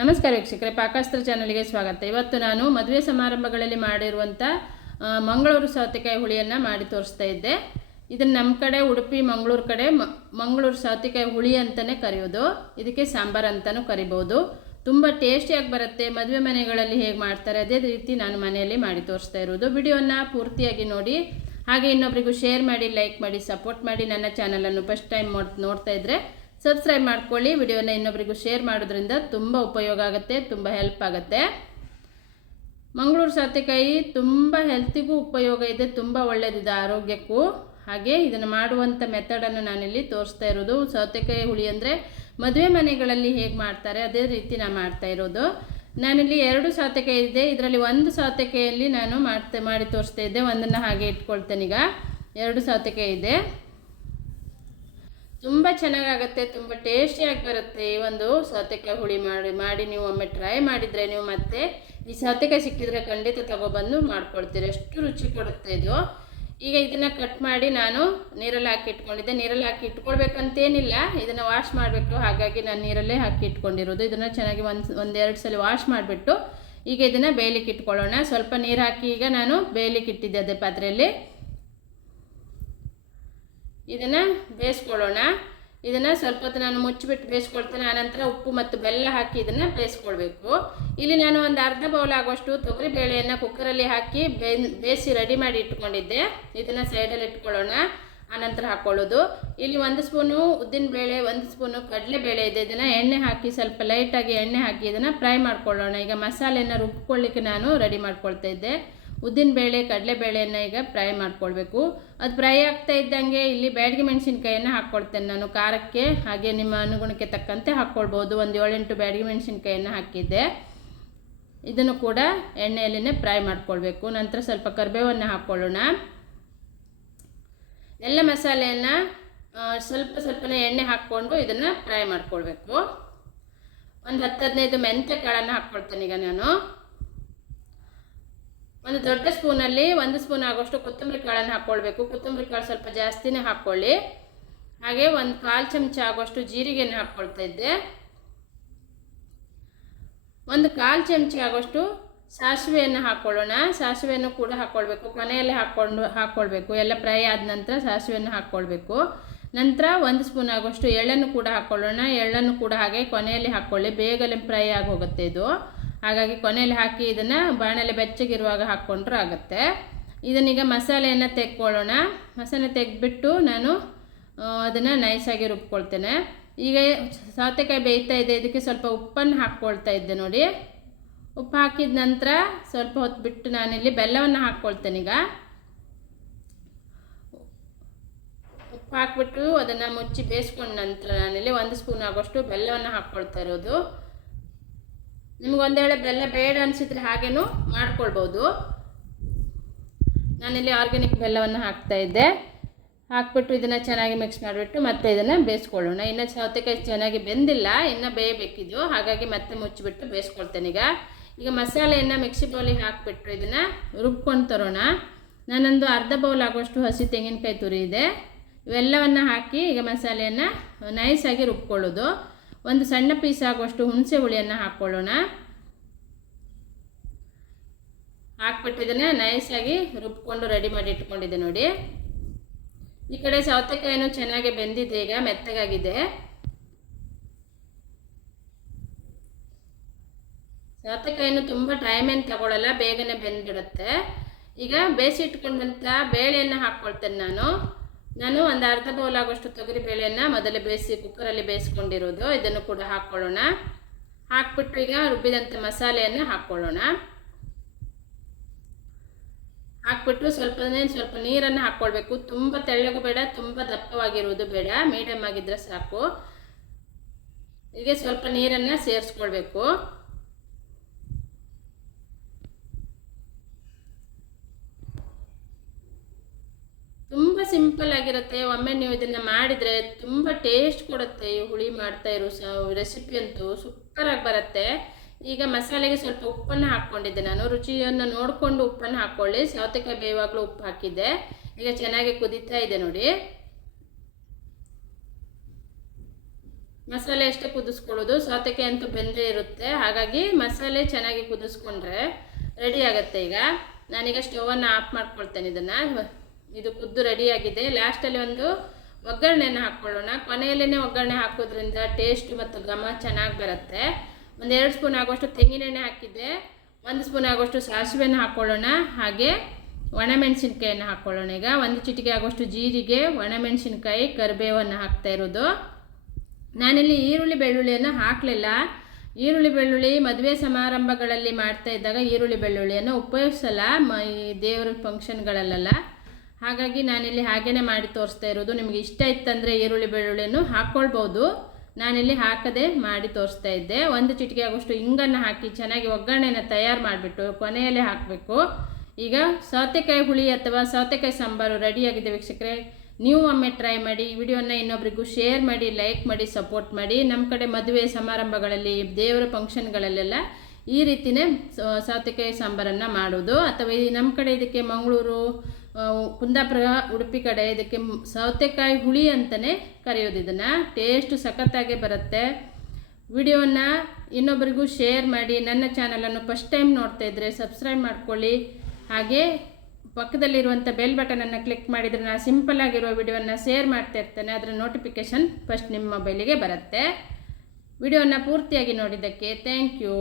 ನಮಸ್ಕಾರ ವೀಕ್ಷಕರೇ, ಪಾಕಾಸ್ತ್ರ ಚಾನಲ್ಗೆ ಸ್ವಾಗತ. ಇವತ್ತು ನಾನು ಮದುವೆ ಸಮಾರಂಭಗಳಲ್ಲಿ ಮಾಡಿರುವಂಥ ಮಂಗಳೂರು ಸೌತೆಕಾಯಿ ಹುಳಿಯನ್ನು ಮಾಡಿ ತೋರಿಸ್ತಾ ಇದ್ದೆ. ಇದನ್ನು ನಮ್ಮ ಕಡೆ ಉಡುಪಿ ಮಂಗಳೂರು ಕಡೆ ಮಂಗಳೂರು ಸೌತೆಕಾಯಿ ಹುಳಿ ಅಂತಲೇ ಕರೆಯೋದು. ಇದಕ್ಕೆ ಸಾಂಬಾರು ಅಂತಲೂ ಕರಿಬೋದು. ತುಂಬ ಟೇಸ್ಟಿಯಾಗಿ ಬರುತ್ತೆ. ಮದುವೆ ಮನೆಗಳಲ್ಲಿ ಹೇಗೆ ಮಾಡ್ತಾರೆ ಅದೇ ರೀತಿ ನಾನು ಮನೆಯಲ್ಲಿ ಮಾಡಿ ತೋರಿಸ್ತಾ ಇರೋದು. ವಿಡಿಯೋನ ಪೂರ್ತಿಯಾಗಿ ನೋಡಿ, ಹಾಗೆ ಇನ್ನೊಬ್ಬರಿಗೂ ಶೇರ್ ಮಾಡಿ, ಲೈಕ್ ಮಾಡಿ, ಸಪೋರ್ಟ್ ಮಾಡಿ. ನನ್ನ ಚಾನಲನ್ನು ಫಸ್ಟ್ ಟೈಮ್ ನೋಡ್ತಾ ಇದ್ದರೆ ಸಬ್ಸ್ಕ್ರೈಬ್ ಮಾಡ್ಕೊಳ್ಳಿ. ವಿಡಿಯೋನ ಇನ್ನೊಬ್ಬರಿಗೂ ಶೇರ್ ಮಾಡೋದ್ರಿಂದ ತುಂಬ ಉಪಯೋಗ ಆಗುತ್ತೆ, ತುಂಬ ಹೆಲ್ಪ್ ಆಗುತ್ತೆ. ಮಂಗಳೂರು ಸೌತೆಕಾಯಿ ತುಂಬ ಹೆಲ್ತಿಗೂ ಉಪಯೋಗ ಇದೆ, ತುಂಬ ಒಳ್ಳೆಯದಿದೆ ಆರೋಗ್ಯಕ್ಕೂ. ಹಾಗೆ ಇದನ್ನು ಮಾಡುವಂಥ ಮೆಥಡನ್ನು ನಾನಿಲ್ಲಿ ತೋರಿಸ್ತಾ ಇರೋದು. ಸೌತೆಕಾಯಿ ಹುಳಿ ಅಂದರೆ ಮದುವೆ ಮನೆಗಳಲ್ಲಿ ಹೇಗೆ ಮಾಡ್ತಾರೆ ಅದೇ ರೀತಿ ನಾನು ಮಾಡ್ತಾ ಇರೋದು. ನಾನಿಲ್ಲಿ 2 ಸೌತೆಕಾಯಿ ಇದೆ. ಇದರಲ್ಲಿ ಒಂದು ಸೌತೆಕಾಯಲ್ಲಿ ನಾನು ಮಾಡಿ ತೋರಿಸ್ತಾ ಇದ್ದೆ. ಒಂದನ್ನು ಹಾಗೆ ಇಟ್ಕೊಳ್ತೇನೆ. ಈಗ 2 ಸೌತೆಕಾಯಿ ಇದೆ. ತುಂಬ ಚೆನ್ನಾಗಾಗುತ್ತೆ, ತುಂಬ ಟೇಸ್ಟಿಯಾಗಿ ಬರುತ್ತೆ. ಈ ಒಂದು ಸೌತೆಕಾಯಿ ಹುಳಿ ಮಾಡಿ ನೀವು ಒಮ್ಮೆ ಟ್ರೈ ಮಾಡಿದರೆ ನೀವು ಮತ್ತೆ ಈ ಸೌತೆಕಾಯಿ ಸಿಕ್ಕಿದ್ರೆ ಖಂಡಿತ ತಗೊಬಂದು ಮಾಡ್ಕೊಳ್ತೀರಿ. ಅಷ್ಟು ರುಚಿ ಕೊಡುತ್ತೆ ಇದು. ಈಗ ಇದನ್ನು ಕಟ್ ಮಾಡಿ ನಾನು ನೀರಲ್ಲಿ ಹಾಕಿ ಇಟ್ಕೊಂಡಿದ್ದೆ. ನೀರಲ್ಲಿ ಹಾಕಿ ಇಟ್ಕೊಳ್ಬೇಕಂತೇನಿಲ್ಲ, ಇದನ್ನು ವಾಶ್ ಮಾಡಬೇಕು. ಹಾಗಾಗಿ ನಾನು ನೀರಲ್ಲೇ ಹಾಕಿ ಇಟ್ಕೊಂಡಿರೋದು. ಇದನ್ನು ಚೆನ್ನಾಗಿ ಒಂದೆರಡು ಸಲ ವಾಶ್ ಮಾಡಿಬಿಟ್ಟು ಈಗ ಇದನ್ನು ಬೇಯಲಿಕ್ಕೆ ಇಟ್ಕೊಳ್ಳೋಣ. ಸ್ವಲ್ಪ ನೀರು ಹಾಕಿ ಈಗ ನಾನು ಬೇಯಲಿಕ್ಕೆ ಇಟ್ಟಿದ್ದೆ ಅದೇ ಪಾತ್ರೆಯಲ್ಲಿ. ಇದನ್ನು ಬೇಯಿಸ್ಕೊಳ್ಳೋಣ. ಇದನ್ನು ಸ್ವಲ್ಪ ಹೊತ್ತು ನಾನು ಮುಚ್ಚಿಬಿಟ್ಟು ಬೇಯಿಸ್ಕೊಳ್ತೇನೆ. ಆನಂತರ ಉಪ್ಪು ಮತ್ತು ಬೆಲ್ಲ ಹಾಕಿ ಇದನ್ನು ಬೇಯಿಸ್ಕೊಳ್ಬೇಕು. ಇಲ್ಲಿ ನಾನು ಒಂದು ಅರ್ಧ ಬೌಲ್ ಆಗುವಷ್ಟು ತೊಗರಿ ಬೇಳೆಯನ್ನು ಕುಕ್ಕರಲ್ಲಿ ಹಾಕಿ ಬೇಯಿಸಿ ರೆಡಿ ಮಾಡಿ ಇಟ್ಕೊಂಡಿದ್ದೆ. ಇದನ್ನು ಸೈಡಲ್ಲಿ ಇಟ್ಕೊಳ್ಳೋಣ. ಆನಂತರ ಹಾಕ್ಕೊಳ್ಳೋದು. ಇಲ್ಲಿ 1 ಸ್ಪೂನು ಉದ್ದಿನಬೇಳೆ, 1 ಸ್ಪೂನು ಕಡಲೆಬೇಳೆ ಇದೆ. ಇದನ್ನು ಎಣ್ಣೆ ಹಾಕಿ ಸ್ವಲ್ಪ ಲೈಟಾಗಿ ಎಣ್ಣೆ ಹಾಕಿ ಇದನ್ನು ಫ್ರೈ ಮಾಡ್ಕೊಳ್ಳೋಣ. ಈಗ ಮಸಾಲೆಯನ್ನು ರುಬ್ಕೊಳ್ಳಿಕ್ಕೆ ನಾನು ರೆಡಿ ಮಾಡ್ಕೊಳ್ತಾ ಇದ್ದೆ. ಉದ್ದಿನಬೇಳೆ ಕಡಲೆಬೇಳೆಯನ್ನು ಈಗ ಫ್ರೈ ಮಾಡ್ಕೊಳ್ಬೇಕು. ಅದು ಫ್ರೈ ಆಗ್ತಾ ಇದ್ದಂಗೆ ಇಲ್ಲಿ ಬ್ಯಾಡಗಿ ಮೆಣಸಿನ್ಕಾಯನ್ನು ಹಾಕ್ಕೊಳ್ತೇನೆ ನಾನು ಖಾರಕ್ಕೆ. ಹಾಗೆ ನಿಮ್ಮ ಅನುಗುಣಕ್ಕೆ ತಕ್ಕಂತೆ ಹಾಕ್ಕೊಳ್ಬೋದು. ಒಂದು 7-8 ಬ್ಯಾಡಗಿ ಮೆಣಸಿನ್ಕಾಯನ್ನು ಹಾಕಿದ್ದೆ. ಇದನ್ನು ಕೂಡ ಎಣ್ಣೆಯಲ್ಲೇ ಫ್ರೈ ಮಾಡ್ಕೊಳ್ಬೇಕು. ನಂತರ ಸ್ವಲ್ಪ ಕರಿಬೇವನ್ನು ಹಾಕ್ಕೊಳ್ಳೋಣ. ಎಲ್ಲ ಮಸಾಲೆಯನ್ನು ಸ್ವಲ್ಪನೇ ಎಣ್ಣೆ ಹಾಕ್ಕೊಂಡು ಇದನ್ನು ಫ್ರೈ ಮಾಡ್ಕೊಳ್ಬೇಕು. ಒಂದು 10-15 ಮೆಂತ್ಯ ಕಾಳನ್ನು ಹಾಕ್ಕೊಳ್ತೇನೆ ಈಗ ನಾನು. ಒಂದು ದೊಡ್ಡ ಸ್ಪೂನಲ್ಲಿ 1 ಸ್ಪೂನ್ ಆಗೋಷ್ಟು ಕೊತ್ತಂಬರಿ ಕಾಳನ್ನು ಹಾಕ್ಕೊಳ್ಬೇಕು. ಕೊತ್ತಂಬರಿ ಕಾಳು ಸ್ವಲ್ಪ ಜಾಸ್ತಿನೇ ಹಾಕ್ಕೊಳ್ಳಿ. ಹಾಗೆ 1/4 ಚಮಚ ಆಗೋಷ್ಟು ಜೀರಿಗೆಯನ್ನು ಹಾಕ್ಕೊಳ್ತಾ ಇದ್ದೆ. 1/4 ಚಮಚ ಆಗೋಷ್ಟು ಸಾಸಿವೆಯನ್ನು ಹಾಕ್ಕೊಳ್ಳೋಣ. ಸಾಸಿವೆಯನ್ನು ಕೂಡ ಹಾಕ್ಕೊಳ್ಬೇಕು. ಕೊನೆಯಲ್ಲಿ ಹಾಕ್ಕೊಳ್ಬೇಕು. ಎಲ್ಲ ಫ್ರೈ ಆದ ನಂತರ ಸಾಸಿವೆಯನ್ನು ಹಾಕ್ಕೊಳ್ಬೇಕು. ನಂತರ 1 ಸ್ಪೂನ್ ಆಗೋಷ್ಟು ಎಳ್ಳನ್ನು ಕೂಡ ಹಾಕ್ಕೊಳ್ಳೋಣ. ಎಳ್ಳನ್ನು ಕೂಡ ಹಾಗೆ ಕೊನೆಯಲ್ಲಿ ಹಾಕ್ಕೊಳ್ಳಿ. ಬೇಗನೆ ಫ್ರೈ ಆಗಿ ಹೋಗುತ್ತೆ ಇದು. ಹಾಗಾಗಿ ಕೊನೆಯಲ್ಲಿ ಹಾಕಿ ಇದನ್ನು ಬಾಣಲೆ ಬೆಚ್ಚಗಿರುವಾಗ ಹಾಕ್ಕೊಂಡ್ರೂ ಆಗುತ್ತೆ. ಇದನ್ನೀಗ ಮಸಾಲೆಯನ್ನು ತೆಕ್ಕೊಳ್ಳೋಣ. ಮಸಾಲೆ ತೆಗೆದ್ಬಿಟ್ಟು ನಾನು ಅದನ್ನು ನೈಸಾಗಿ ರುಬ್ಕೊಳ್ತೇನೆ. ಈಗ ಸೌತೆಕಾಯಿ ಬೇಯ್ತಾ ಇದೆ. ಇದಕ್ಕೆ ಸ್ವಲ್ಪ ಉಪ್ಪನ್ನು ಹಾಕ್ಕೊಳ್ತಾ ಇದ್ದೆ ನೋಡಿ. ಉಪ್ಪು ಹಾಕಿದ ನಂತರ ಸ್ವಲ್ಪ ಹೊತ್ತು ಬಿಟ್ಟು ನಾನಿಲ್ಲಿ ಬೆಲ್ಲವನ್ನು ಹಾಕ್ಕೊಳ್ತೇನೆ. ಈಗ ಉಪ್ಪು ಹಾಕ್ಬಿಟ್ಟು ಅದನ್ನು ಮುಚ್ಚಿ ಬೇಯಿಸ್ಕೊಂಡ ನಂತರ ನಾನಿಲ್ಲಿ 1 ಸ್ಪೂನ್ ಆಗೋಷ್ಟು ಬೆಲ್ಲವನ್ನು ಹಾಕ್ಕೊಳ್ತಾ ಇರೋದು. ನಿಮಗೊಂದು ವೇಳೆ ಬೆಲ್ಲ ಬೇಡ ಅನಿಸಿದರೆ ಹಾಗೇನೂ ಮಾಡ್ಕೊಳ್ಬೋದು. ನಾನಿಲ್ಲಿ ಆರ್ಗ್ಯಾನಿಕ್ ಬೆಲ್ಲವನ್ನು ಹಾಕ್ತಾ ಇದ್ದೆ. ಹಾಕ್ಬಿಟ್ಟು ಇದನ್ನು ಚೆನ್ನಾಗಿ ಮಿಕ್ಸ್ ಮಾಡಿಬಿಟ್ಟು ಮತ್ತೆ ಇದನ್ನು ಬೇಯಿಸ್ಕೊಳ್ಳೋಣ. ಇನ್ನು ಸೌತೆಕಾಯಿ ಚೆನ್ನಾಗಿ ಬೆಂದಿಲ್ಲ, ಇನ್ನು ಬೇಯಬೇಕಿದ್ದು. ಹಾಗಾಗಿ ಮತ್ತೆ ಮುಚ್ಚಿಬಿಟ್ಟು ಬೇಯಿಸ್ಕೊಳ್ತೇನೆ. ಈಗ ಮಸಾಲೆಯನ್ನು ಮಿಕ್ಸಿ ಬೌಲಿಗೆ ಹಾಕಿಬಿಟ್ಟು ಇದನ್ನು ರುಬ್ಕೊಂಡು ತರೋಣ. ನಾನೊಂದು ಅರ್ಧ ಬೌಲ್ ಆಗುವಷ್ಟು ಹಸಿ ತೆಂಗಿನಕಾಯಿ ತುರಿ ಇದೆ. ಇವೆಲ್ಲವನ್ನು ಹಾಕಿ ಈಗ ಮಸಾಲೆಯನ್ನು ನೈಸಾಗಿ ರುಬ್ಕೊಳ್ಳೋದು. ಒಂದು ಸಣ್ಣ ಪೀಸ್ ಆಗುವಷ್ಟು ಹುಣಸೆ ಹುಳಿಯನ್ನು ಹಾಕ್ಕೊಳ್ಳೋಣ. ಹಾಕ್ಬಿಟ್ಟು ಇದನ್ನು ನೈಸಾಗಿ ರುಬ್ಕೊಂಡು ರೆಡಿ ಮಾಡಿ ಇಟ್ಕೊಂಡಿದ್ದೆ ನೋಡಿ. ಈ ಕಡೆ ಸೌತೆಕಾಯಿನೂ ಚೆನ್ನಾಗಿ ಬೆಂದಿದೆ, ಈಗ ಮೆತ್ತಗಾಗಿದೆ. ಸೌತೆಕಾಯಿನೂ ತುಂಬ ಟೈಮ್ ಏನು ತಗೊಳ್ಳಲ್ಲ, ಬೇಗನೆ ಬೆಂದ್ಬಿಡುತ್ತೆ. ಈಗ ಬೇಯಿಸಿ ಇಟ್ಕೊಂಡಂಥ ಬೇಳೆಯನ್ನು ಹಾಕ್ಕೊಳ್ತೇನೆ ನಾನು ಒಂದು ಅರ್ಧ ಬೌಲ್ ಆಗೋಷ್ಟು ತೊಗರಿ ಬೇಳೆಯನ್ನು ಮೊದಲೇ ಕುಕ್ಕರಲ್ಲಿ ಬೇಯಿಸ್ಕೊಂಡಿರೋದು. ಇದನ್ನು ಕೂಡ ಹಾಕ್ಕೊಳ್ಳೋಣ. ಹಾಕ್ಬಿಟ್ಟು ಈಗ ರುಬ್ಬಿದಂಥ ಮಸಾಲೆಯನ್ನು ಹಾಕ್ಕೊಳ್ಳೋಣ. ಹಾಕ್ಬಿಟ್ಟು ಸ್ವಲ್ಪ ನೀರನ್ನು ಹಾಕ್ಕೊಳ್ಬೇಕು. ತುಂಬ ತೆಳ್ಳಗೂ ಬೇಡ, ತುಂಬ ದಪ್ಪವಾಗಿರುವುದು ಬೇಡ, ಮೀಡಿಯಮ್ ಆಗಿದ್ದರೆ ಸಾಕು. ಹೀಗೆ ಸ್ವಲ್ಪ ನೀರನ್ನು ಸೇರಿಸ್ಕೊಳ್ಬೇಕು. ತುಂಬ ಸಿಂಪಲ್ ಆಗಿರುತ್ತೆ. ಒಮ್ಮೆ ನೀವು ಇದನ್ನು ಮಾಡಿದರೆ ತುಂಬ ಟೇಸ್ಟ್ ಕೊಡುತ್ತೆ. ಈ ಹುಳಿ ಮಾಡ್ತಾ ಇರೋ ರೆಸಿಪಿ ಅಂತೂ ಸೂಪರಾಗಿ ಬರುತ್ತೆ. ಈಗ ಮಸಾಲೆಗೆ ಸ್ವಲ್ಪ ಉಪ್ಪನ್ನು ಹಾಕ್ಕೊಂಡಿದ್ದೆ ನಾನು. ರುಚಿಯನ್ನು ನೋಡಿಕೊಂಡು ಉಪ್ಪನ್ನು ಹಾಕ್ಕೊಳ್ಳಿ. ಸೌತೆಕಾಯಿ ಬೇಯುವಾಗಲೂ ಉಪ್ಪು ಹಾಕಿದ್ದೆ. ಈಗ ಚೆನ್ನಾಗಿ ಕುದೀತಾ ಇದೆ ನೋಡಿ. ಮಸಾಲೆ ಅಷ್ಟೇ ಕುದಿಸ್ಕೊಳ್ಳೋದು. ಸೌತೆಕಾಯಿ ಅಂತೂ ಬೆಂದೇ ಇರುತ್ತೆ, ಹಾಗಾಗಿ ಮಸಾಲೆ ಚೆನ್ನಾಗಿ ಕುದಿಸ್ಕೊಂಡ್ರೆ ರೆಡಿ ಆಗುತ್ತೆ. ಈಗ ನಾನೀಗ ಸ್ಟವನ್ನು ಆಫ್ ಮಾಡ್ಕೊಳ್ತೇನೆ. ಇದು ಕುದ್ದು ರೆಡಿಯಾಗಿದೆ. ಲಾಸ್ಟಲ್ಲಿ ಒಂದು ಒಗ್ಗರಣೆಯನ್ನು ಹಾಕ್ಕೊಳ್ಳೋಣ. ಕೊನೆಯಲ್ಲೇ ಒಗ್ಗರಣೆ ಹಾಕೋದ್ರಿಂದ ಟೇಸ್ಟ್ ಮತ್ತು ಘಮ ಚೆನ್ನಾಗಿ ಬರುತ್ತೆ. ಒಂದು 2 ಸ್ಪೂನ್ ಆಗೋಷ್ಟು ತೆಂಗಿನೆಣ್ಣೆ ಹಾಕಿದ್ದೆ. 1 ಸ್ಪೂನ್ ಆಗೋಷ್ಟು ಸಾಸಿವೆಯನ್ನು ಹಾಕ್ಕೊಳ್ಳೋಣ. ಹಾಗೆ ಒಣಮೆಣಸಿನ್ಕಾಯನ್ನು ಹಾಕ್ಕೊಳ್ಳೋಣ. ಈಗ 1 ಚಿಟಿಕೆ ಆಗೋಷ್ಟು ಜೀರಿಗೆ, ಒಣಮೆಣಸಿನ್ಕಾಯಿ, ಕರಿಬೇವನ್ನು ಹಾಕ್ತಾ ಇರೋದು. ನಾನಿಲ್ಲಿ ಈರುಳ್ಳಿ ಬೆಳ್ಳುಳ್ಳಿಯನ್ನು ಹಾಕಲಿಲ್ಲ. ಈರುಳ್ಳಿ ಬೆಳ್ಳುಳ್ಳಿ ಮದುವೆ ಸಮಾರಂಭಗಳಲ್ಲಿ ಮಾಡ್ತಾ ಇದ್ದಾಗ ಈರುಳ್ಳಿ ಬೆಳ್ಳುಳ್ಳಿಯನ್ನು ಉಪಯೋಗಿಸಲ್ಲ, ಈ ದೇವ್ರ ಫಂಕ್ಷನ್ಗಳಲ್ಲೆಲ್ಲ. ಹಾಗಾಗಿ ನಾನಿಲ್ಲಿ ಹಾಗೇ ಮಾಡಿ ತೋರಿಸ್ತಾ ಇರೋದು. ನಿಮಗೆ ಇಷ್ಟ ಇತ್ತಂದರೆ ಈರುಳ್ಳಿ ಬೆಳ್ಳುಳ್ಳಿಯನ್ನು ಹಾಕ್ಕೊಳ್ಬೋದು. ನಾನಿಲ್ಲಿ ಹಾಕದೆ ಮಾಡಿ ತೋರಿಸ್ತಾ ಇದ್ದೆ. 1 ಚಿಟಿಕೆ ಆಗೋಷ್ಟು ಇಂಗನ್ನು ಹಾಕಿ ಚೆನ್ನಾಗಿ ಒಗ್ಗರಣೆಯನ್ನು ತಯಾರು ಮಾಡಿಬಿಟ್ಟು ಕೊನೆಯಲ್ಲೇ ಹಾಕಬೇಕು. ಈಗ ಸೌತೆಕಾಯಿ ಹುಳಿ ಅಥವಾ ಸೌತೆಕಾಯಿ ಸಾಂಬಾರು ರೆಡಿಯಾಗಿದೆ ವೀಕ್ಷಕರೇ. ನೀವು ಒಮ್ಮೆ ಟ್ರೈ ಮಾಡಿ. ಈ ವಿಡಿಯೋನ ಇನ್ನೊಬ್ರಿಗೂ ಶೇರ್ ಮಾಡಿ, ಲೈಕ್ ಮಾಡಿ, ಸಪೋರ್ಟ್ ಮಾಡಿ. ನಮ್ಮ ಕಡೆ ಮದುವೆ ಸಮಾರಂಭಗಳಲ್ಲಿ, ದೇವರ ಫಂಕ್ಷನ್ಗಳಲ್ಲೆಲ್ಲ ಈ ರೀತಿಯೇ ಸೌತೆಕಾಯಿ ಸಾಂಬಾರನ್ನು ಮಾಡೋದು. ಅಥವಾ ನಮ್ಮ ಕಡೆ ಇದಕ್ಕೆ ಮಂಗಳೂರು, ಕುಂದಾಪುರ, ಉಡುಪಿ ಕಡೆ ಇದಕ್ಕೆ ಸೌತೆಕಾಯಿ ಹುಳಿ ಅಂತಲೇ ಕರೆಯೋದು. ಇದನ್ನು ಟೇಸ್ಟು ಸಖತ್ತಾಗೆ ಬರುತ್ತೆ. ವಿಡಿಯೋನ ಇನ್ನೊಬ್ಬರಿಗೂ ಶೇರ್ ಮಾಡಿ. ನನ್ನ ಚಾನಲನ್ನು ಫಸ್ಟ್ ಟೈಮ್ ನೋಡ್ತಾ ಇದ್ದರೆ ಸಬ್ಸ್ಕ್ರೈಬ್ ಮಾಡ್ಕೊಳ್ಳಿ. ಹಾಗೆ ಪಕ್ಕದಲ್ಲಿರುವಂಥ ಬೆಲ್ ಬಟನನ್ನು ಕ್ಲಿಕ್ ಮಾಡಿದರೆ ನಾನು ಸಿಂಪಲ್ಲಾಗಿರೋ ವಿಡಿಯೋನ ಶೇರ್ ಮಾಡ್ತಾ ಇರ್ತೇನೆ. ಅದರ ನೋಟಿಫಿಕೇಷನ್ ಫಸ್ಟ್ ನಿಮ್ಮ ಮೊಬೈಲಿಗೆ ಬರುತ್ತೆ. ವಿಡಿಯೋನ ಪೂರ್ತಿಯಾಗಿ ನೋಡಿದ್ದಕ್ಕೆ ಥ್ಯಾಂಕ್ ಯು.